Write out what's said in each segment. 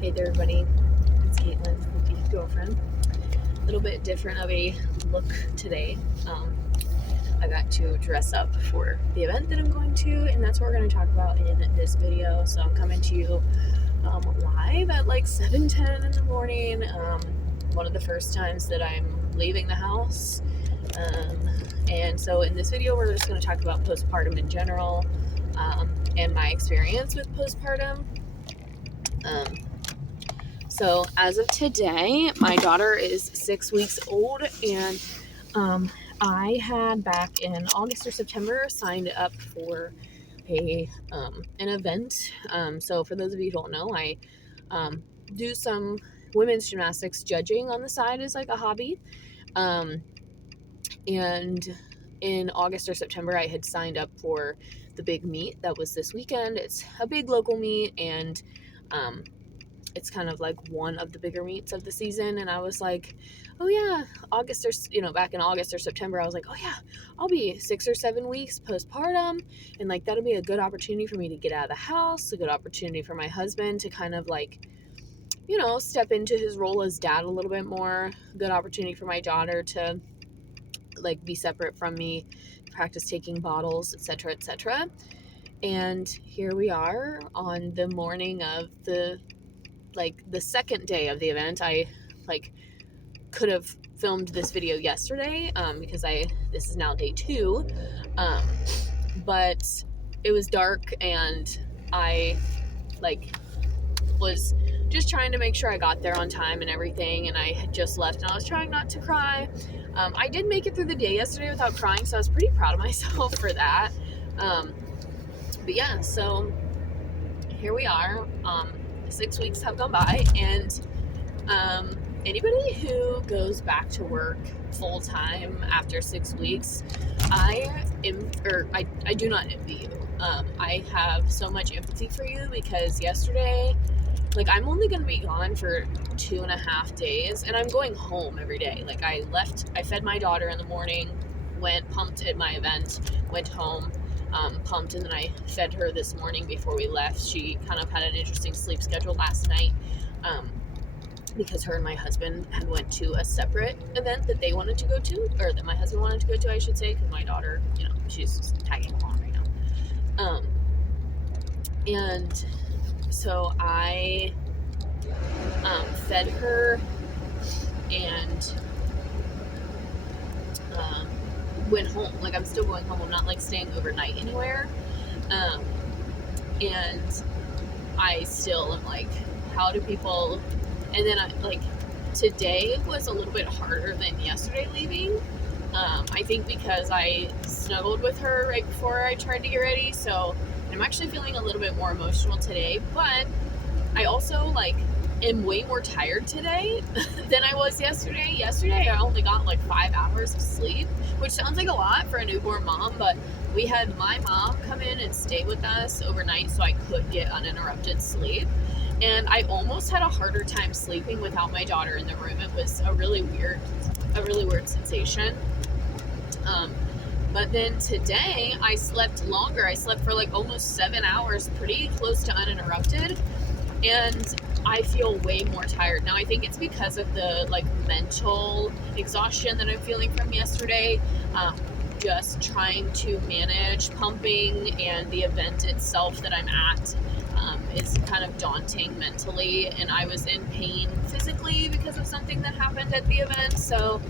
Hey there, everybody. It's Caitlin, the girlfriend. A little bit different of a look today. I got to dress up for the event that I'm going to, and that's what we're going to talk about in this video. So I'm coming to you live at like 7:10 in the morning. One of the first times that I'm leaving the house. And so in this video, we're just going to talk about postpartum in general and my experience with postpartum. So as of today, my daughter is 6 weeks old, and I had back in August or September signed up for an event. So for those of you who don't know, I do some women's gymnastics judging on the side as like a hobby. And in August or September, I had signed up for the big meet that was this weekend. It's a big local meet, and it's kind of like one of the bigger meets of the season. And I was like, oh yeah, back in August or September, I was like, oh yeah, I'll be 6 or 7 weeks postpartum, and like that'll be a good opportunity for me to get out of the house, a good opportunity for my husband to kind of like, step into his role as dad a little bit more, good opportunity for my daughter to like be separate from me, practice taking bottles, etc., etc. And here we are on the morning of the second day of the event. I could have filmed this video yesterday because this is now day 2, but it was dark and I was just trying to make sure I got there on time and everything, and I had just left and I was trying not to cry. I did make it through the day yesterday without crying, so I was pretty proud of myself for that. But yeah, so here we are. 6 weeks have gone by, and anybody who goes back to work full time after 6 weeks, I do not envy you. I have so much empathy for you because yesterday, I'm only going to be gone for 2.5 days, and I'm going home every day. I fed my daughter in the morning, went pumped at my event, went home, pumped, and then I fed her this morning before we left. She kind of had an interesting sleep schedule last night because her and my husband had went to a separate event that they wanted to go to, or that my husband wanted to go to, I should say, because my daughter, she's tagging along right now. And so I fed her and went home. I'm still going home. I'm not staying overnight anywhere. And I still am how do people? And then today was a little bit harder than yesterday leaving. I think because I snuggled with her right before I tried to get ready, so I'm actually feeling a little bit more emotional today. But I also am way more tired today than I was yesterday. Yesterday I only got 5 hours of sleep, which sounds like a lot for a newborn mom, but we had my mom come in and stay with us overnight so I could get uninterrupted sleep. And I almost had a harder time sleeping without my daughter in the room. It was a really weird sensation. But then today I slept longer. I slept for almost 7 hours, pretty close to uninterrupted. And I feel way more tired now. I think it's because of the mental exhaustion that I'm feeling from yesterday. Just trying to manage pumping, and the event itself that I'm at is kind of daunting mentally, and I was in pain physically because of something that happened at the event. So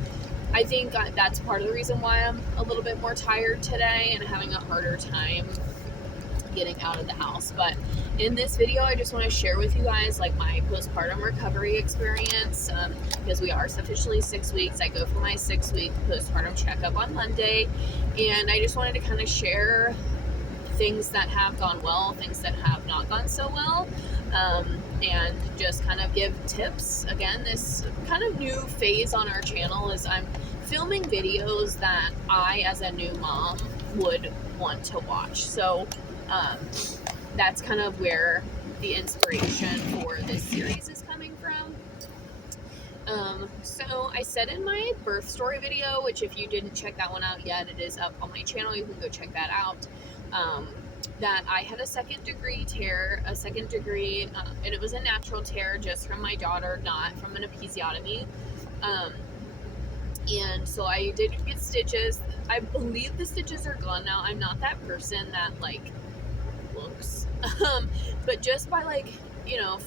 I think that's part of the reason why I'm a little bit more tired today and having a harder time getting out of the house. But in this video, I just want to share with you guys my postpartum recovery experience, because we are officially 6 weeks. I go for my 6-week postpartum checkup on Monday, and I just wanted to kind of share things that have gone well, things that have not gone so well, and just kind of give tips. Again, this kind of new phase on our channel is I'm filming videos that I, as a new mom, would want to watch. So that's kind of where the inspiration for this series is coming from. So I said in my birth story video, which if you didn't check that one out yet, it is up on my channel. You can go check that out. that I had a second degree tear, and it was a natural tear just from my daughter, not from an episiotomy. Um, and so I did get stitches. I believe the stitches are gone now. I'm not that person that like looks, but just by like,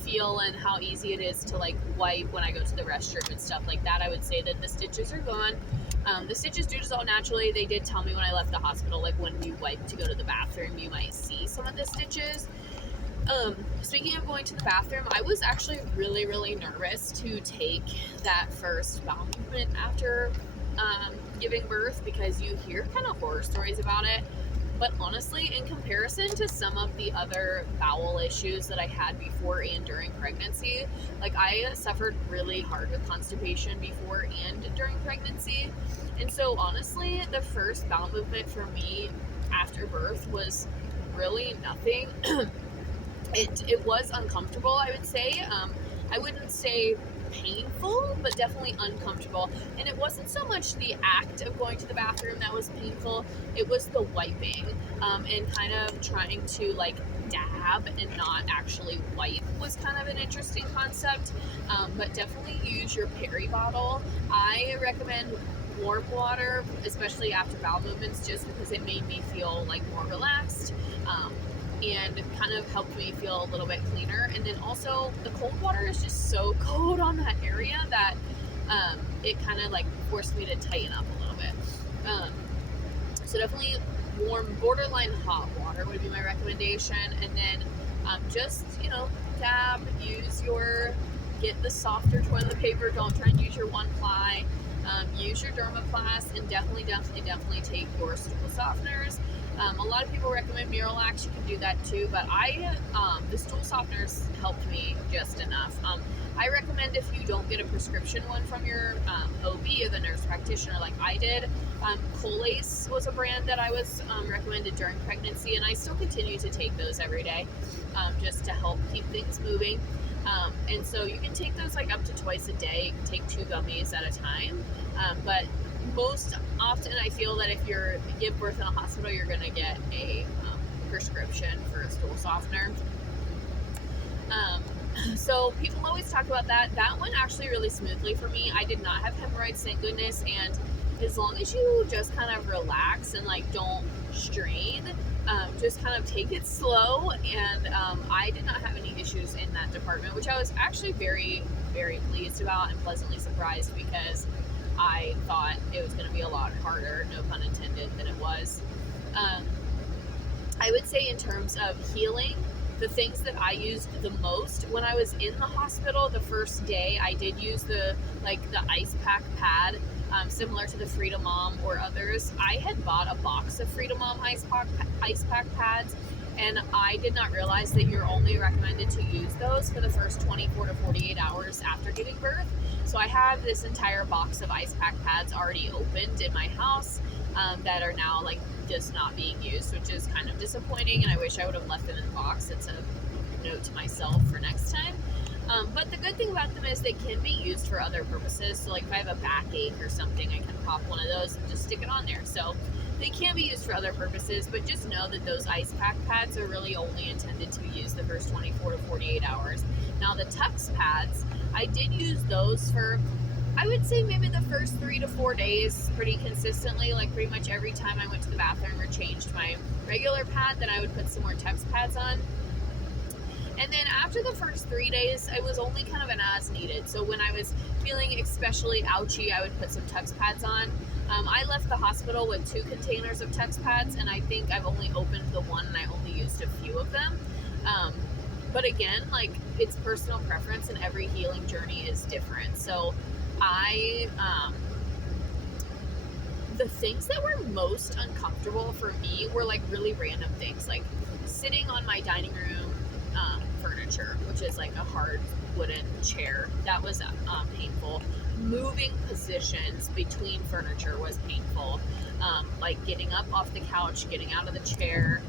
feel and how easy it is to like wipe when I go to the restroom and stuff like that, I would say that the stitches are gone. The stitches do dissolve naturally. They did tell me when I left the hospital, like when you wipe to go to the bathroom, you might see some of the stitches. Speaking of going to the bathroom, I was actually really, really nervous to take that first bowel movement after giving birth, because you hear kind of horror stories about it. But honestly, in comparison to some of the other bowel issues that I had before and during pregnancy, like I suffered really hard with constipation before and during pregnancy. And so honestly, the first bowel movement for me after birth was really nothing. It was uncomfortable, I would say. I wouldn't say painful, but definitely uncomfortable. And it wasn't so much the act of going to the bathroom that was painful, it was the wiping, and kind of trying to like dab and not actually wipe was kind of an interesting concept. But definitely use your peri bottle. I recommend warm water, especially after bowel movements, just because it made me feel like more relaxed. And kind of helped me feel a little bit cleaner. And then also the cold water is just so cold on that area that it kind of like forced me to tighten up a little bit. So definitely warm, borderline hot water would be my recommendation. And then just, dab, get the softer toilet paper. Don't try and use your 1-ply. Use your Dermaplast, and definitely take your stool softeners. A lot of people recommend Miralax. You can do that too, but the stool softeners helped me just enough. I recommend, if you don't get a prescription one from your OB or the nurse practitioner like I did, Colace was a brand that I was recommended during pregnancy, and I still continue to take those every day, just to help keep things moving. And so you can take those like up to twice a day. You can take 2 gummies at a time, but most often I feel that if you give birth in a hospital, you're going to get a prescription for a stool softener. So people always talk about that. That went actually really smoothly for me. I did not have hemorrhoids, thank goodness. And as long as you just kind of relax and like don't strain, just kind of take it slow. And I did not have any issues in that department, which I was actually very, very pleased about and pleasantly surprised, because I thought it was going to be a lot harder, no pun intended, than it was. I would say in terms of healing, the things that I used the most when I was in the hospital the first day, I did use the ice pack pad, similar to the Freedom Mom or others. I had bought a box of Freedom Mom ice pack pads, and I did not realize that you're only recommended to use those for the first 24 to 48 hours after giving birth. So I have this entire box of ice pack pads already opened in my house, that are now like just not being used, which is kind of disappointing, and I wish I would have left them in the box. It's a note to myself for next time. But the good thing about them is they can be used for other purposes. So like if I have a backache or something, I can pop one of those and just stick it on there. So they can be used for other purposes, but just know that those ice pack pads are really only intended to be used the first 24 to 48 hours. Now the Tux pads, I did use those for, I would say maybe the first 3 to 4 days pretty consistently. Like pretty much every time I went to the bathroom or changed my regular pad, then I would put some more Tux pads on. And then after the first 3 days, I was only kind of an as needed. So when I was feeling especially ouchy, I would put some Tux pads on. I left the hospital with 2 containers of Tux pads, and I think I've only opened the one, and I only used a few of them. But again, like, it's personal preference, and every healing journey is different. So the things that were most uncomfortable for me were like really random things, like sitting on my dining room furniture, which is like a hard wooden chair. That was painful. Moving positions between furniture was painful. Like getting up off the couch, getting out of the chair,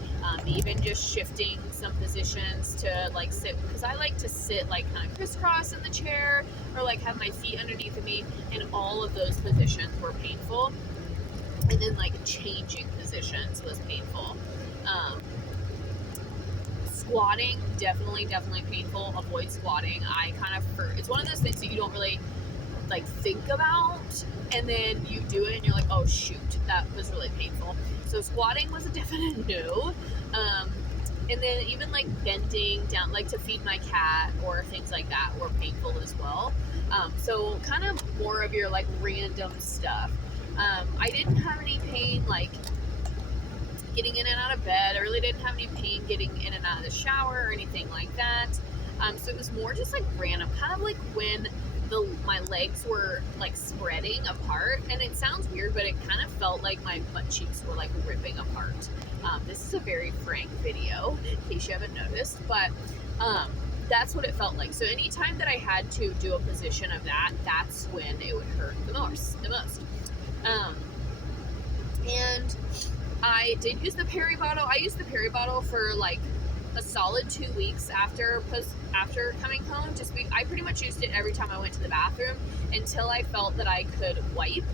even just shifting some positions to like sit, because I like to sit like kind of crisscross in the chair, or like have my feet underneath of me, and all of those positions were painful. And then like changing positions was painful. Squatting, definitely painful. Avoid squatting. It's one of those things that you don't really like think about, and then you do it and you're like, oh shoot, that was really painful. So squatting was a definite no. And then even like bending down, like to feed my cat or things like that, were painful as well. So kind of more of your like random stuff. I didn't have any pain like getting in and out of bed. I really didn't have any pain getting in and out of the shower or anything like that. So it was more just like random, kind of like when my legs were like spreading apart, and it sounds weird, but it kind of felt like my butt cheeks were like ripping apart. This is a very frank video, in case you haven't noticed, but that's what it felt like. So anytime that I had to do a position of that, that's when it would hurt the most. And I did use the Peri bottle. I used the Peri bottle for like a solid 2 weeks after coming home. I pretty much used it every time I went to the bathroom until I felt that I could wipe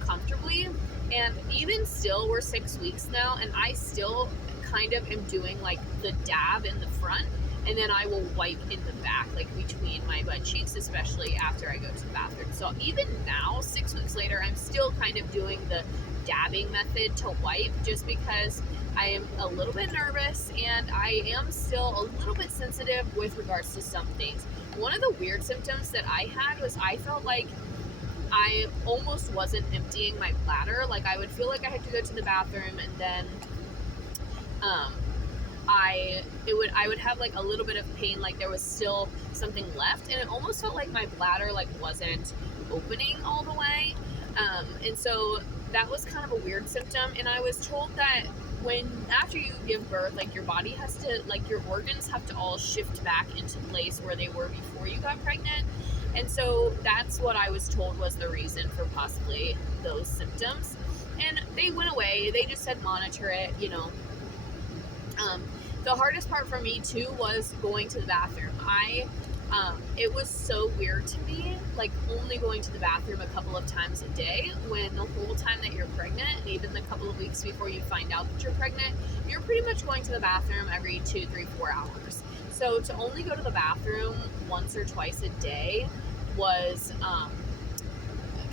comfortably. And even still, we're 6 weeks now, and I still kind of am doing like the dab in the front, and then I will wipe in the back, like between my butt cheeks, especially after I go to the bathroom. So even now, 6 weeks later, I'm still kind of doing the dabbing method to wipe, just because I am a little bit nervous and I am still a little bit sensitive with regards to some things. One of the weird symptoms that I had was I felt like I almost wasn't emptying my bladder. Like I would feel like I had to go to the bathroom, and then I would have like a little bit of pain, like there was still something left, and it almost felt like my bladder like wasn't opening all the way. And so that was kind of a weird symptom. And I was told that after you give birth, like your body has to, like your organs have to all shift back into place where they were before you got pregnant. And so that's what I was told was the reason for possibly those symptoms. And they went away. They just said monitor it, you know. The hardest part for me too was going to the bathroom. It was so weird to me, like only going to the bathroom a couple of times a day, when the whole time that you're pregnant, and even the couple of weeks before you find out that you're pregnant, you're pretty much going to the bathroom every 2, 3, 4 hours. So to only go to the bathroom once or twice a day was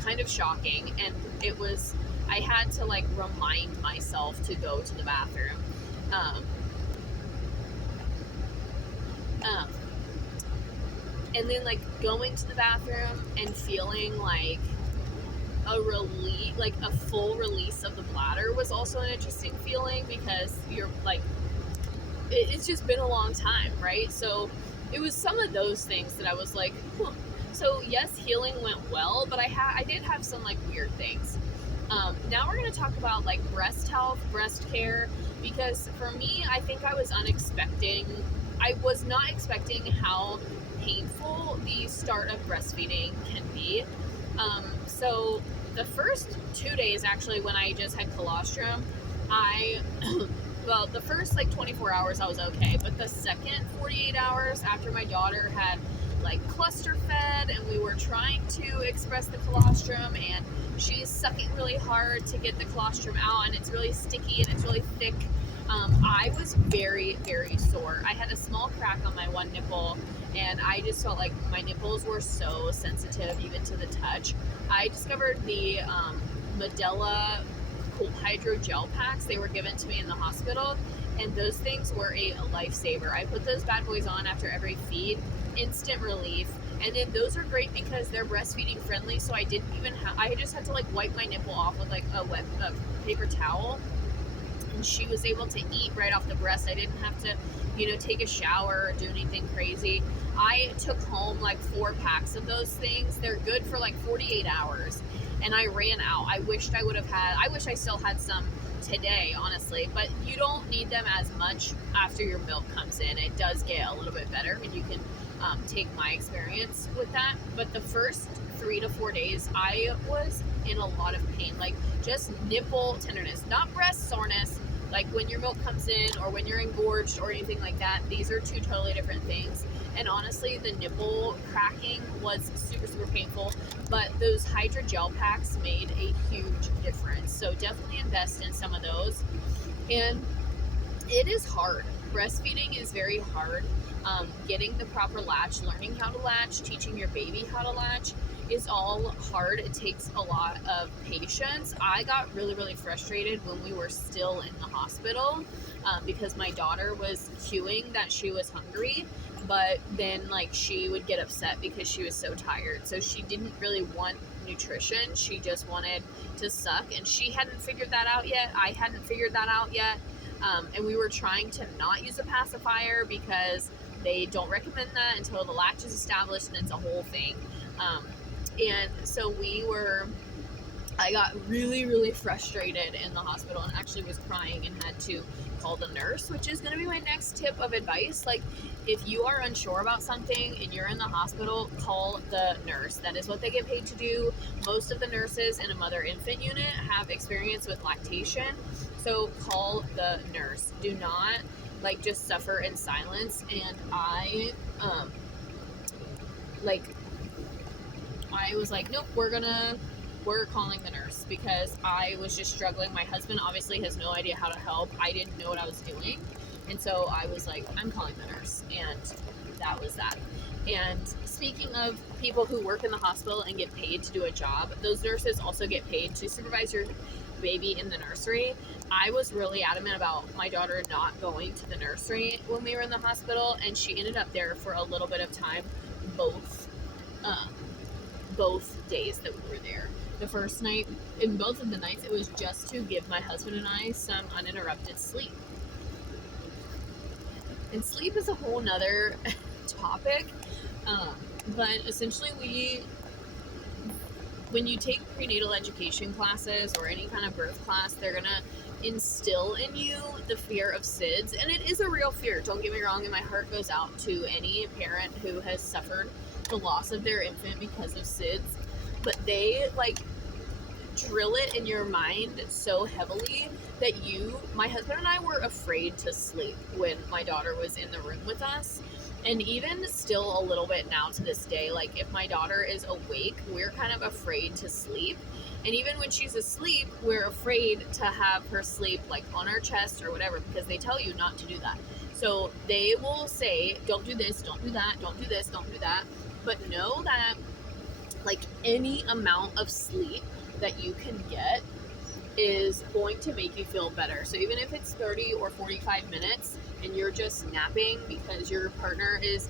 kind of shocking, and I had to like remind myself to go to the bathroom. And then like going to the bathroom and feeling like a relief, like a full release of the bladder, was also an interesting feeling, because you're like, it's just been a long time, right? So it was some of those things that I was like, huh. So yes, healing went well, but I did have some like weird things. Now we're going to talk about like breast health, breast care, because for me, I think I was not expecting how painful the start of breastfeeding can be. So the first 2 days, actually, when I just had colostrum, well, the first like 24 hours I was okay, but the second 48 hours after my daughter had like cluster fed and we were trying to express the colostrum, and she's sucking really hard to get the colostrum out, and it's really sticky and it's really thick. I was very, very sore. I had a small crack on my one nipple, and I just felt like my nipples were so sensitive, even to the touch. I discovered the Medela Cold Hydro Gel Packs. They were given to me in the hospital, and those things were a lifesaver. I put those bad boys on after every feed, instant relief. And then those are great because they're breastfeeding friendly, so I just had to like wipe my nipple off with like a wet paper towel, and she was able to eat right off the breast. I didn't have to, take a shower or do anything crazy. I took home like 4 packs of those things. They're good for like 48 hours, and I ran out. I wish I still had some today, honestly, but you don't need them as much after your milk comes in. It does get a little bit better, and you can take my experience with that. But the first 3 to 4 days, I was in a lot of pain, like just nipple tenderness, not breast soreness, like when your milk comes in or when you're engorged or anything like that. These are two totally different things. And honestly, the nipple cracking was super, super painful, but those hydrogel packs made a huge difference. So definitely invest in some of those. And it is hard. breastfeeding is very hard. Getting the proper latch, learning how to latch, teaching your baby how to latch is all hard. It takes a lot of patience. I got really, really frustrated when we were still in the hospital because my daughter was cueing that she was hungry, but then like she would get upset because she was so tired. So she didn't really want nutrition. She just wanted to suck, and she hadn't figured that out yet. I hadn't figured that out yet. And we were trying to not use a pacifier because they don't recommend that until the latch is established, and it's a whole thing. And so I got really, really frustrated in the hospital and actually was crying and had to call the nurse, which is going to be my next tip of advice. Like, if you are unsure about something and you're in the hospital, call the nurse. That is what they get paid to do. Most of the nurses in a mother-infant unit have experience with lactation, so call the nurse. Do not just suffer in silence. And I was like, nope, we're calling the nurse, because I was just struggling. My husband obviously has no idea how to help. I didn't know what I was doing. And so I was like, I'm calling the nurse. And that was that. And speaking of people who work in the hospital and get paid to do a job, those nurses also get paid to supervise your baby in the nursery. I was really adamant about my daughter not going to the nursery when we were in the hospital, and she ended up there for a little bit of time, both days that we were there. The first night, in both of the nights, it was just to give my husband and I some uninterrupted sleep. And sleep is a whole nother topic, but essentially when you take prenatal education classes or any kind of birth class, they're gonna instill in you the fear of SIDS, and it is a real fear, don't get me wrong, and my heart goes out to any parent who has suffered the loss of their infant because of SIDS, but they drill it in your mind so heavily that my husband and I were afraid to sleep when my daughter was in the room with us. And even still a little bit now to this day, if my daughter is awake, we're kind of afraid to sleep. And even when she's asleep, we're afraid to have her sleep on our chest or whatever, because they tell you not to do that. So they will say, don't do this, don't do that, don't do this, don't do that. But know that any amount of sleep that you can get is going to make you feel better. So even if it's 30 or 45 minutes and you're just napping because your partner is,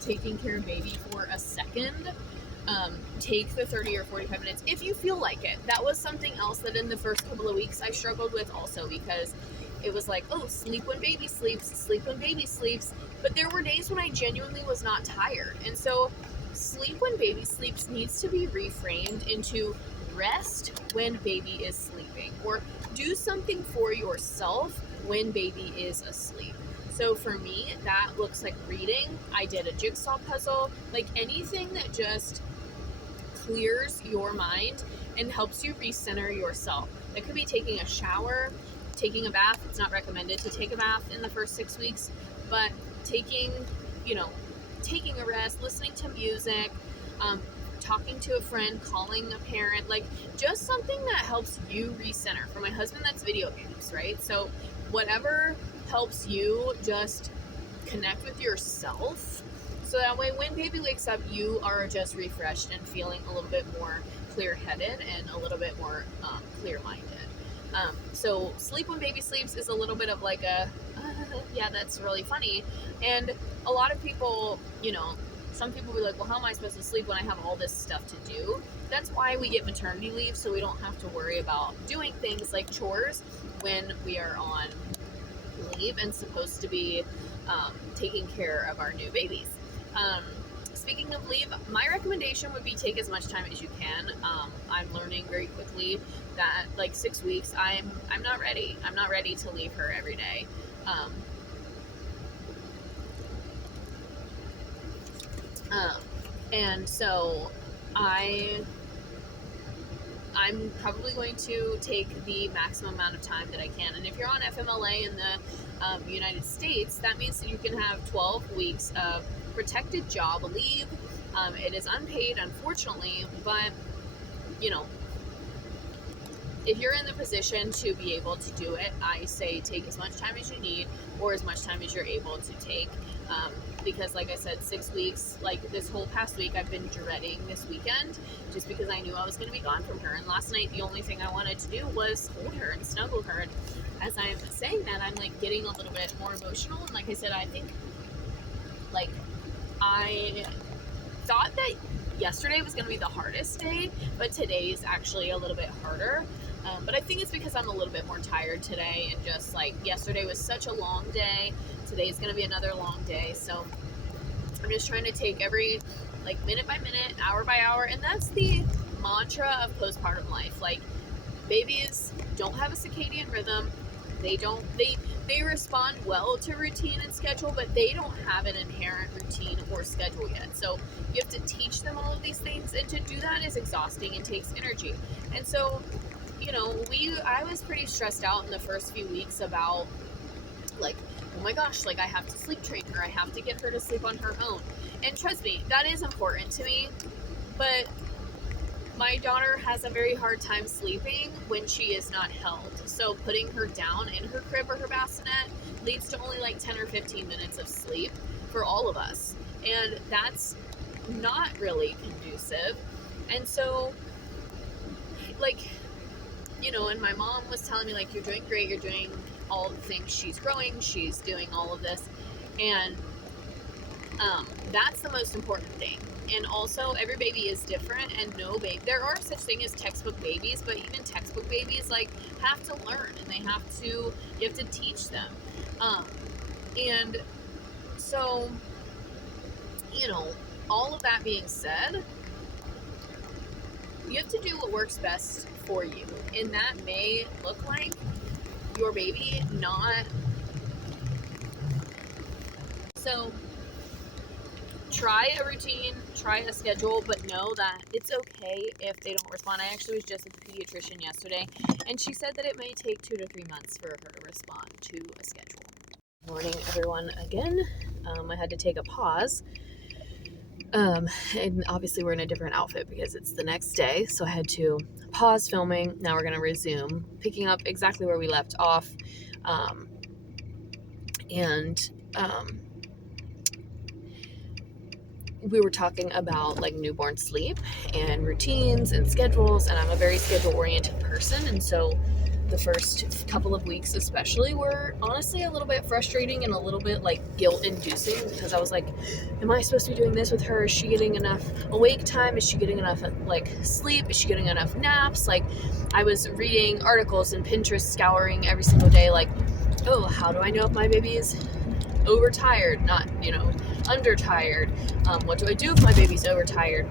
taking care of baby for a second, take the 30 or 45 minutes if you feel like it. That was something else that in the first couple of weeks I struggled with also, because it was sleep when baby sleeps, sleep when baby sleeps. But there were days when I genuinely was not tired. And so sleep when baby sleeps needs to be reframed into rest when baby is sleeping, or do something for yourself when baby is asleep. So for me, that looks like reading. I did a jigsaw puzzle, anything that just clears your mind and helps you recenter yourself. That could be taking a shower, taking a bath. It's not recommended to take a bath in the first 6 weeks, but taking a rest, listening to music, talking to a friend, calling a parent, just something that helps you recenter. For my husband, that's video games, right? So whatever helps you just connect with yourself, so that way when baby wakes up, you are just refreshed and feeling a little bit more clear-headed and a little bit more clear-minded. So sleep when baby sleeps is a little bit of yeah, that's really funny. And a lot of people, some people be like, well, how am I supposed to sleep when I have all this stuff to do? That's why we get maternity leave, so we don't have to worry about doing things like chores when we are on leave and supposed to be taking care of our new babies. Speaking of leave, my recommendation would be take as much time as you can. I'm learning very quickly that 6 weeks, I'm not ready. I'm not ready to leave her every day. And so I'm probably going to take the maximum amount of time that I can. And if you're on FMLA in the United States, that means that you can have 12 weeks of protected job leave. It is unpaid, unfortunately, but if you're in the position to be able to do it, I say take as much time as you need or as much time as you're able to take. Because like I said, 6 weeks, like this whole past week, I've been dreading this weekend just because I knew I was going to be gone from her. And last night, the only thing I wanted to do was hold her and snuggle her. And as I'm saying that, I'm like getting a little bit more emotional. And like I said, I think like I thought that yesterday was going to be the hardest day, but today is actually a little bit harder. But I think it's because I'm a little bit more tired today, and just like yesterday was such a long day. Today is going to be another long day. So I'm just trying to take every like minute by minute, hour by hour. And that's the mantra of postpartum life. Like babies don't have a circadian rhythm. They respond well to routine and schedule, but they don't have an inherent routine or schedule yet. So you have to teach them all of these things, and to do that is exhausting and takes energy. And so, you know, I was pretty stressed out in the first few weeks about like, oh my gosh, like I have to sleep train her. I have to get her to sleep on her own. And trust me, that is important to me, but my daughter has a very hard time sleeping when she is not held. So putting her down in her crib or her bassinet leads to only like 10 or 15 minutes of sleep for all of us. And that's not really conducive. And so, like, you know, and my mom was telling me, like, you're doing great. You're doing all the things. She's growing. She's doing all of this. And that's the most important thing. And also, every baby is different, and there are such thing as textbook babies, but even textbook babies like have to learn, and you have to teach them. And so, you know, all of that being said, you have to do what works best for you, and that may look like your baby not. So try a routine, try a schedule, but know that it's okay if they don't respond. I actually was just at the pediatrician yesterday, and she said that it may take 2 to 3 months for her to respond to a schedule. Morning, everyone, again. I had to take a pause. And obviously we're in a different outfit because it's the next day, so I had to pause filming. Now we're going to resume, picking up exactly where we left off. We were talking about like newborn sleep and routines and schedules, and I'm a very schedule oriented person, and so the first couple of weeks especially were honestly a little bit frustrating and a little bit like guilt inducing, because I was like, am I supposed to be doing this with her? Is she getting enough awake time? Is she getting enough like sleep? Is she getting enough naps? Like I was reading articles and Pinterest scouring every single day, like, oh, how do I know if my baby is overtired, not, you know, undertired? What do I do if my baby's overtired?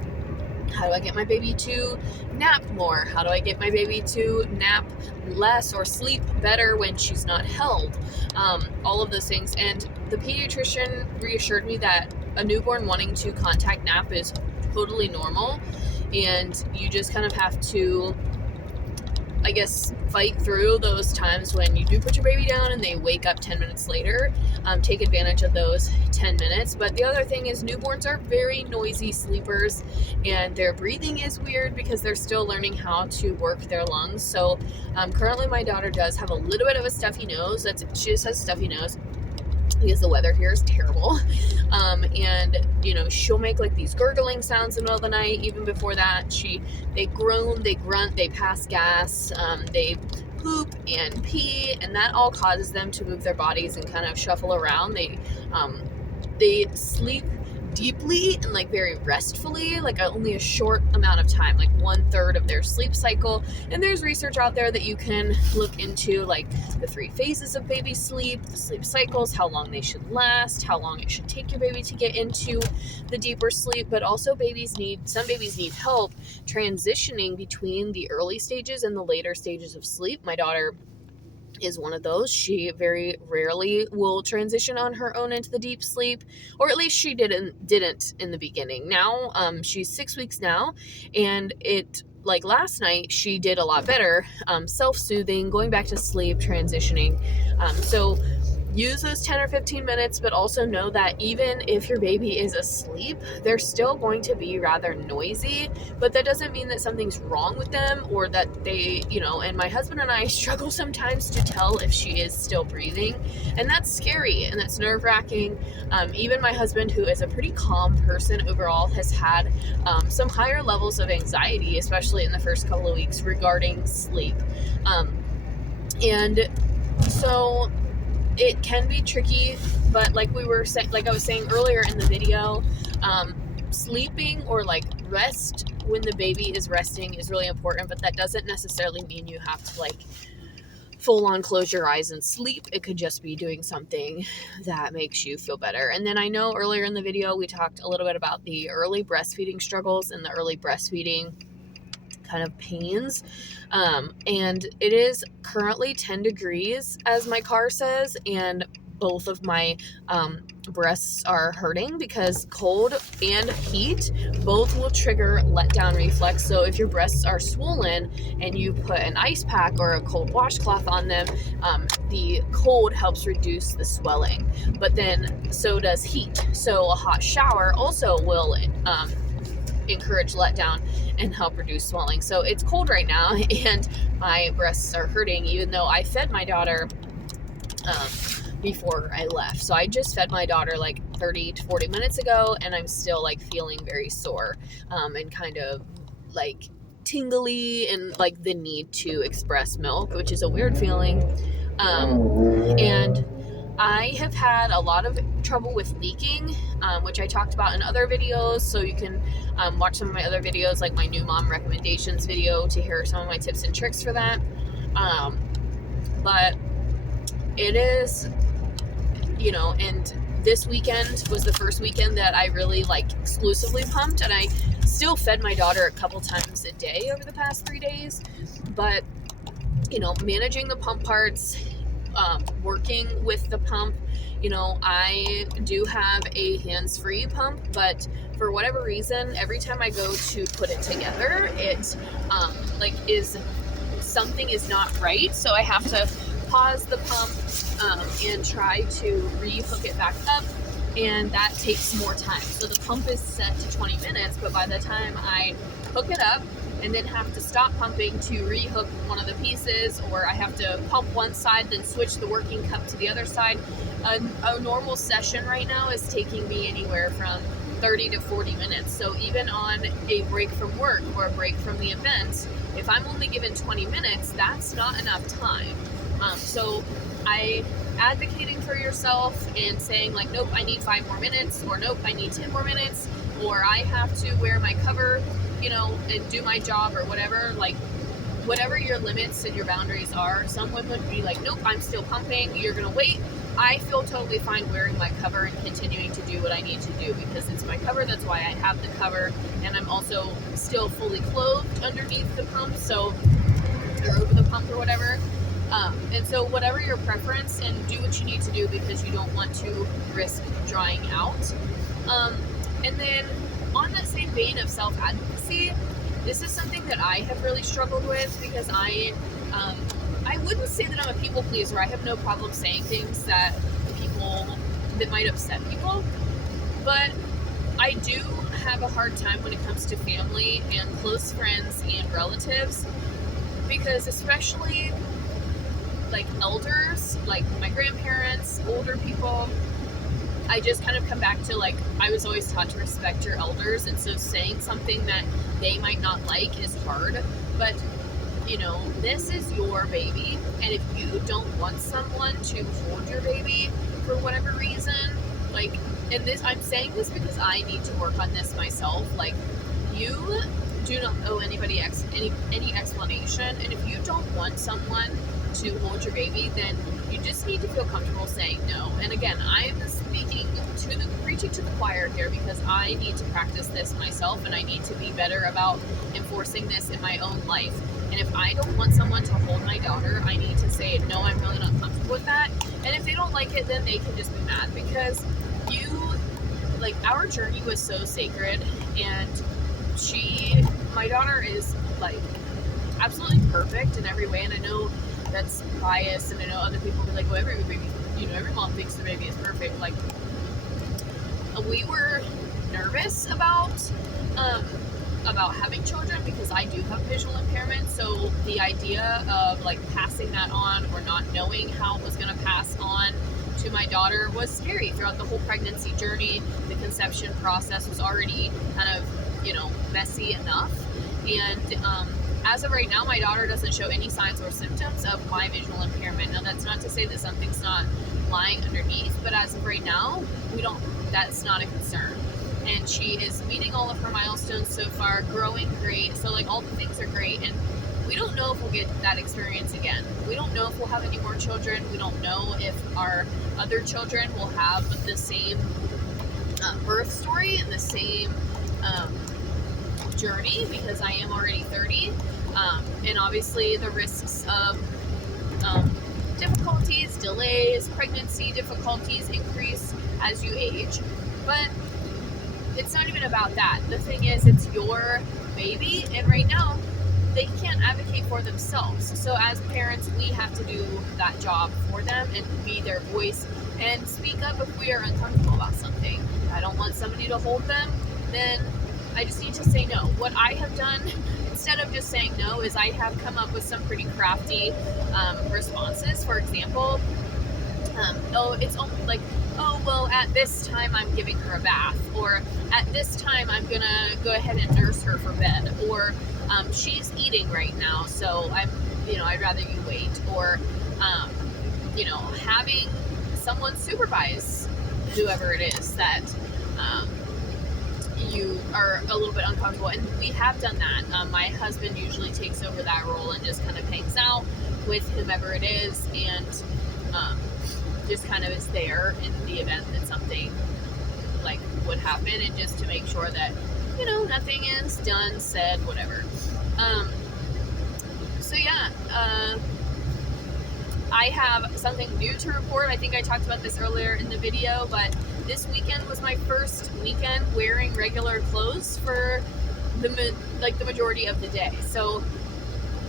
How do I get my baby to nap more? How do I get my baby to nap less or sleep better when she's not held? All of those things. And the pediatrician reassured me that a newborn wanting to contact nap is totally normal, and you just kind of have to, I guess, fight through those times when you do put your baby down and they wake up 10 minutes later. Take advantage of those 10 minutes. But the other thing is newborns are very noisy sleepers, and their breathing is weird because they're still learning how to work their lungs. So currently my daughter does have a little bit of a stuffy nose. She just has a stuffy nose because the weather here is terrible. And you know, she'll make like these gurgling sounds in the middle of the night. Even before that, they groan, they grunt, they pass gas, they poop and pee, and that all causes them to move their bodies and kind of shuffle around. They sleep deeply and like very restfully, like only a short amount of time, like 1/3 of their sleep cycle. And there's research out there that you can look into, like the 3 phases of baby sleep, the sleep cycles, how long they should last, how long it should take your baby to get into the deeper sleep. But also some babies need help transitioning between the early stages and the later stages of sleep. My daughter is one of those. She very rarely will transition on her own into the deep sleep, or at least she didn't in the beginning. Now she's 6 weeks now, and like last night she did a lot better, self-soothing, going back to sleep, transitioning. So use those 10 or 15 minutes, but also know that even if your baby is asleep, they're still going to be rather noisy, but that doesn't mean that something's wrong with them or that they, and my husband and I struggle sometimes to tell if she is still breathing, and that's scary and that's nerve-wracking. Even my husband, who is a pretty calm person overall, has had some higher levels of anxiety, especially in the first couple of weeks regarding sleep. And so it can be tricky, but like I was saying earlier in the video, sleeping or like rest when the baby is resting is really important, but that doesn't necessarily mean you have to like full on close your eyes and sleep. It could just be doing something that makes you feel better. And then I know earlier in the video we talked a little bit about the early breastfeeding struggles and the early breastfeeding kind of pains, and it is currently 10 degrees as my car says, and both of my breasts are hurting because cold and heat both will trigger letdown reflex. So if your breasts are swollen and you put an ice pack or a cold washcloth on them, the cold helps reduce the swelling, but then so does heat. So a hot shower also will encourage letdown and help reduce swelling. So it's cold right now and my breasts are hurting, even though I fed my daughter before I left. So I just fed my daughter like 30 to 40 minutes ago, and I'm still like feeling very sore and kind of like tingly and like the need to express milk, which is a weird feeling. And I have had a lot of trouble with leaking, which I talked about in other videos. So you can watch some of my other videos, like my new mom recommendations video, to hear some of my tips and tricks for that. But it is, and this weekend was the first weekend that I really like exclusively pumped, and I still fed my daughter a couple times a day over the past 3 days. But, managing the pump parts, working with the pump, I do have a hands-free pump, but for whatever reason, every time I go to put it together, it something is not right. So I have to pause the pump and try to re-hook it back up, and that takes more time. So the pump is set to 20 minutes, but by the time I hook it up and then have to stop pumping to re-hook one of the pieces, or I have to pump one side, then switch the working cup to the other side, a normal session right now is taking me anywhere from 30 to 40 minutes. So even on a break from work or a break from the event, if I'm only given 20 minutes, that's not enough time. So I advocating for yourself and saying like, nope, I need 5 more minutes, or nope, I need 10 more minutes, or I have to wear my cover, and do my job, or whatever, like whatever your limits and your boundaries are. Some women would be like, nope, I'm still pumping, you're gonna wait. I feel totally fine wearing my cover and continuing to do what I need to do because it's my cover. That's why I have the cover, and I'm also still fully clothed underneath the pump, or over the pump or whatever. And so whatever your preference, and do what you need to do because you don't want to risk drying out. And then on that same vein of self-advocacy, this is something that I have really struggled with because I wouldn't say that I'm a people pleaser. I have no problem saying things that might upset people, but I do have a hard time when it comes to family and close friends and relatives, because especially like elders, like my grandparents, older people, I just kind of come back to like, I was always taught to respect your elders, and so saying something that they might not like is hard, but this is your baby, and if you don't want someone to hold your baby for whatever reason, like, and this, I'm saying this because I need to work on this myself, like, you do not owe anybody any explanation, and if you don't want someone to hold your baby, then you just need to feel comfortable saying no. And again, I'm preaching to the choir here because I need to practice this myself, and I need to be better about enforcing this in my own life. And if I don't want someone to hold my daughter, I need to say, no, I'm really not comfortable with that. And if they don't like it, then they can just be mad, because our journey was so sacred, and my daughter is like absolutely perfect in every way. And I know that's biased, and I know other people will be like, well, every baby's every mom thinks the baby is perfect. Like, we were nervous about having children because I do have visual impairment. So the idea of like passing that on or not knowing how it was going to pass on to my daughter was scary throughout the whole pregnancy journey. The conception process was already kind of, messy enough. And as of right now, my daughter doesn't show any signs or symptoms of my visual impairment. Now, that's not to say that something's not lying underneath, but as of right now, that's not a concern. And she is meeting all of her milestones so far, growing great. So like all the things are great. And we don't know if we'll get that experience again. We don't know if we'll have any more children. We don't know if our other children will have the same birth story and the same journey, because I am already 30. And obviously the risks of difficulties, delays, pregnancy difficulties increase as you age. But it's not even about that. The thing is, it's your baby, and right now they can't advocate for themselves. So as parents, we have to do that job for them and be their voice and speak up if we are uncomfortable about something. If I don't want somebody to hold them, then I just need to say no. What I have done, instead of just saying no, is I have come up with some pretty crafty responses. For example, it's only like, oh, well, at this time I'm giving her a bath, or at this time I'm gonna go ahead and nurse her for bed, or she's eating right now, so I'd rather you wait, or having someone supervise whoever it is that you are a little bit uncomfortable. And we have done that. My husband usually takes over that role and just kind of hangs out with whomever it is, and just kind of is there in the event that something like would happen, and just to make sure that nothing is done, said, whatever. So yeah, I have something new to report. I think I talked about this earlier in the video, but this weekend was my first weekend wearing regular clothes for the majority of the day. So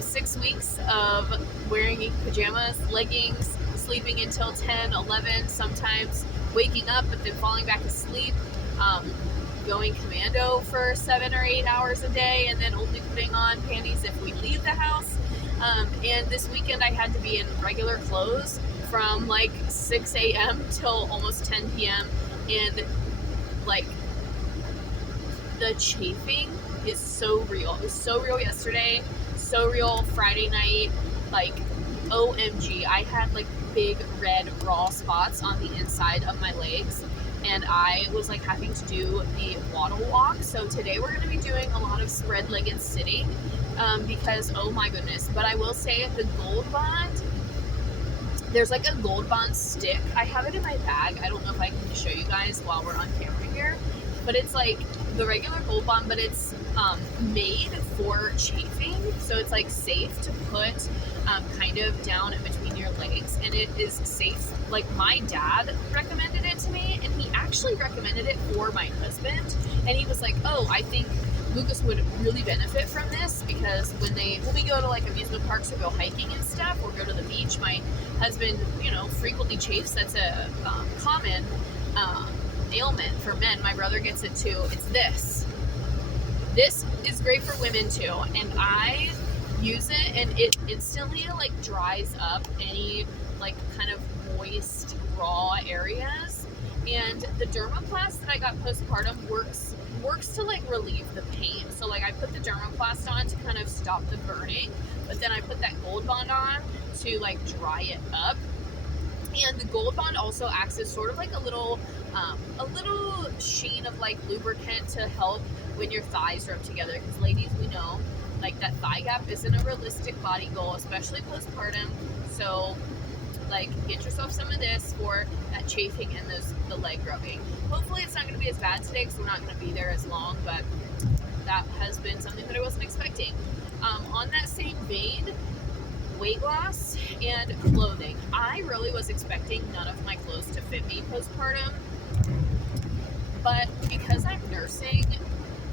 6 weeks of wearing pajamas, leggings, sleeping until 10, 11, sometimes waking up but then falling back asleep, going commando for 7 or 8 hours a day, and then only putting on panties if we leave the house. And this weekend I had to be in regular clothes from like 6 a.m. till almost 10 p.m. And like the chafing is so real. It was so real yesterday, so real Friday night. Like, OMG, I had like big red raw spots on the inside of my legs, and I was like having to do the waddle walk. So today we're going to be doing a lot of spread-legged sitting, because oh my goodness. But I will say, the Gold Bond, there's like a Gold Bond stick. I have it in my bag. I don't know if I can show you guys while we're on camera here, but it's like the regular Gold Bond, but it's made for chafing. So it's like safe to put kind of down in between your legs, and it is safe. Like, my dad recommended it to me, and he actually recommended it for my husband, and he was like, oh, I think Lucas would really benefit from this, because when we go to like amusement parks or go hiking and stuff, or go to the beach, my husband frequently chafes. That's a common ailment for men. My brother gets it too. It's this is great for women too, and I use it, and it instantly like dries up any like kind of moist raw areas. And the Dermaplast that I got postpartum works to like relieve the pain. So like I put the Dermaplast on to kind of stop the burning, but then I put that Gold Bond on to like dry it up. And the Gold Bond also acts as sort of like a little sheen of like lubricant to help when your thighs rub together, because ladies, we know like that thigh gap isn't a realistic body goal, especially postpartum. So like, get yourself some of this for that chafing and the leg rubbing. Hopefully it's not going to be as bad today, because we're not going to be there as long, but that has been something that I wasn't expecting. On that same vein, weight loss and clothing. I really was expecting none of my clothes to fit me postpartum, but because I'm nursing,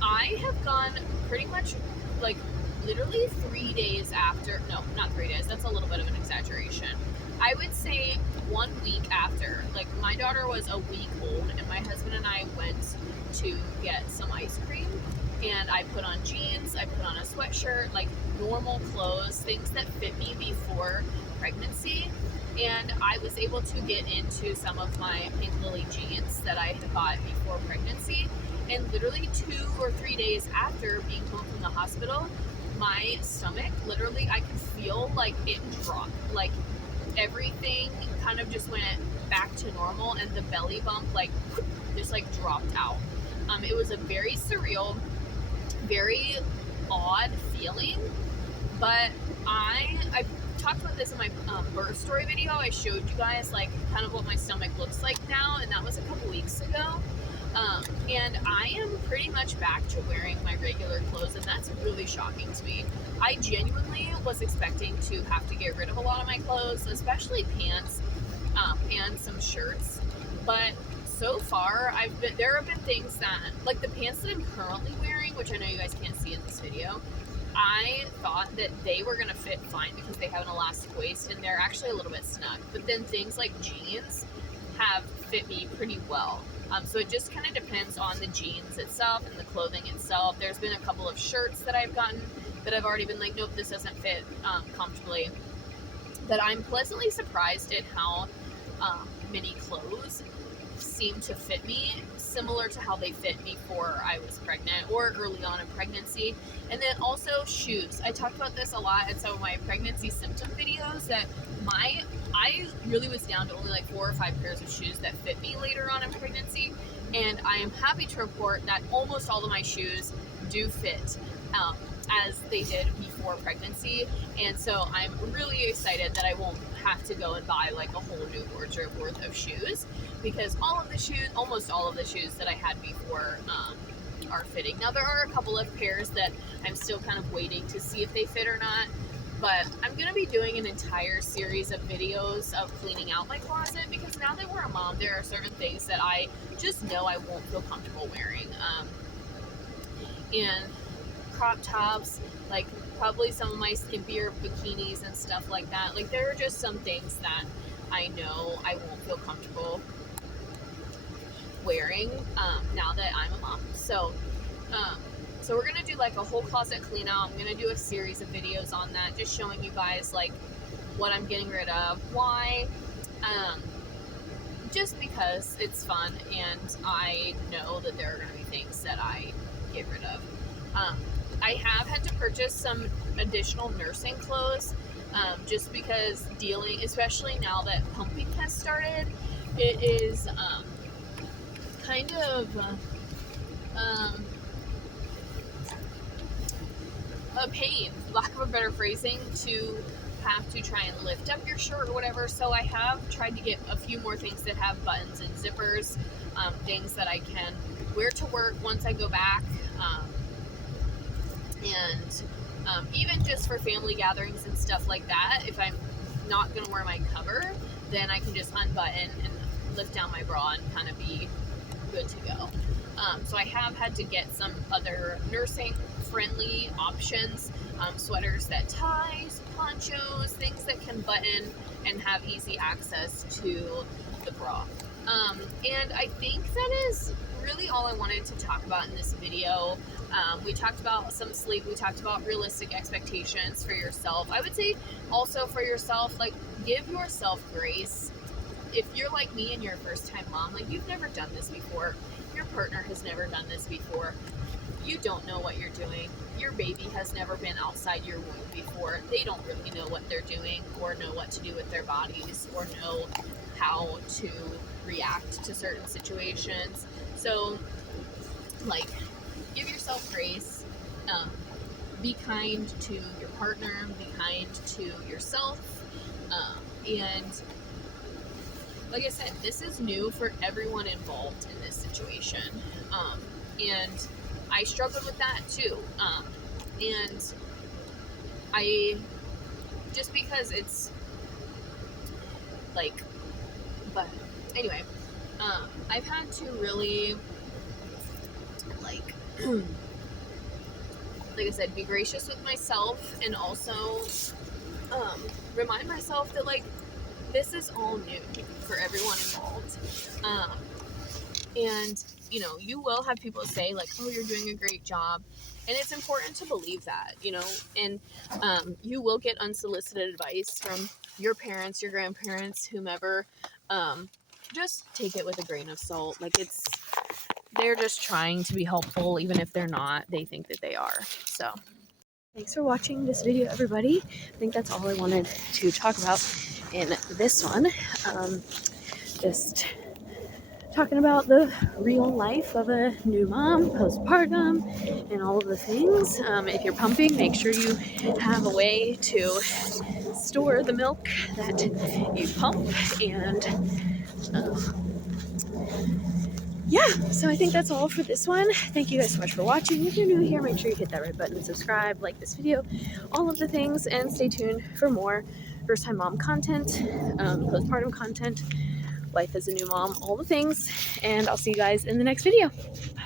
I have gone pretty much like literally 3 days after, no, not 3 days, that's a little bit of an exaggeration. I would say 1 week after, like my daughter was a week old, and my husband and I went to get some ice cream, and I put on jeans, I put on a sweatshirt, like normal clothes, things that fit me before pregnancy, and I was able to get into some of my Pink Lily jeans that I had bought before pregnancy, and literally 2 or 3 days after being home from the hospital, my stomach, literally, I could feel like it drop, like everything kind of just went back to normal, and the belly bump like just like dropped out. It was a very surreal, very odd feeling, but I talked about this in my birth story video. I showed you guys like kind of what my stomach looks like now, and that was a couple weeks ago. And I am pretty much back to wearing my regular clothes, and that's really shocking to me. I genuinely was expecting to have to get rid of a lot of my clothes, especially pants and some shirts. But so far, there have been things that, like the pants that I'm currently wearing, which I know you guys can't see in this video, I thought that they were going to fit fine because they have an elastic waist and they're actually a little bit snug. But then things like jeans have fit me pretty well. So it just kind of depends on the jeans itself and the clothing itself. There's been a couple of shirts that I've gotten that I've already been like, nope, this doesn't fit comfortably. But I'm pleasantly surprised at how many clothes seem to fit me similar to how they fit before I was pregnant or early on in pregnancy. And then also shoes. I talked about this a lot in some of my pregnancy symptom videos, that I really was down to only like 4 or 5 pairs of shoes that fit me later on in pregnancy, and I am happy to report that almost all of my shoes do fit as they did before pregnancy. And so I'm really excited that I won't have to go and buy like a whole new wardrobe worth of shoes, because almost all of the shoes that I had before are fitting. Now there are a couple of pairs that I'm still kind of waiting to see if they fit or not, but I'm going to be doing an entire series of videos of cleaning out my closet, because now that we're a mom, there are certain things that I just know I won't feel comfortable wearing. And crop tops, like probably some of my skimpier bikinis and stuff like that. Like there are just some things that I know I won't feel comfortable wearing now that I'm a mom. So we're gonna do like a whole closet clean out. I'm gonna do a series of videos on that, just showing you guys like what I'm getting rid of, why, just because it's fun, and I know that there are gonna be things that I get rid of. I have had to purchase some additional nursing clothes, just because dealing, especially now that pumping has started, it is kind of a pain, lack of a better phrasing, to have to try and lift up your shirt or whatever. So I have tried to get a few more things that have buttons and zippers, things that I can wear to work once I go back, and even just for family gatherings and stuff like that. If I'm not going to wear my cover, then I can just unbutton and lift down my bra and kind of be good to go. So I have had to get some other nursing friendly options, sweaters that ties, ponchos, things that can button and have easy access to the bra. And I think that is really all I wanted to talk about in this video. We talked about some sleep, we talked about realistic expectations for yourself. I would say also for yourself, like, give yourself grace. If you're like me and you're a first time mom, like you've never done this before, your partner has never done this before, you don't know what you're doing, your baby has never been outside your womb before, they don't really know what they're doing or know what to do with their bodies or know how to react to certain situations. So like, give yourself grace, be kind to your partner, be kind to yourself, and like I said, this is new for everyone involved in this situation, and I struggled with that too, and I, just because it's like, but anyway, I've had to really, like I said, be gracious with myself, and also remind myself that, like, this is all new for everyone involved. And, you know, you will have people say, like, oh, you're doing a great job. And it's important to believe that, you know, and you will get unsolicited advice from your parents, your grandparents, whomever. Just take it with a grain of salt. Like, they're just trying to be helpful, even if they're not. They think that they are. So thanks for watching this video, everybody. I think that's all I wanted to talk about in this one. Just talking about the real life of a new mom, postpartum, and all of the things. If you're pumping, make sure you have a way to store the milk that you pump. And yeah, so I think that's all for this one. Thank you guys so much for watching. If you're new here, make sure you hit that red button, subscribe, like this video, all of the things, and stay tuned for more first-time mom content, postpartum content, life as a new mom, all the things. And I'll see you guys in the next video. Bye.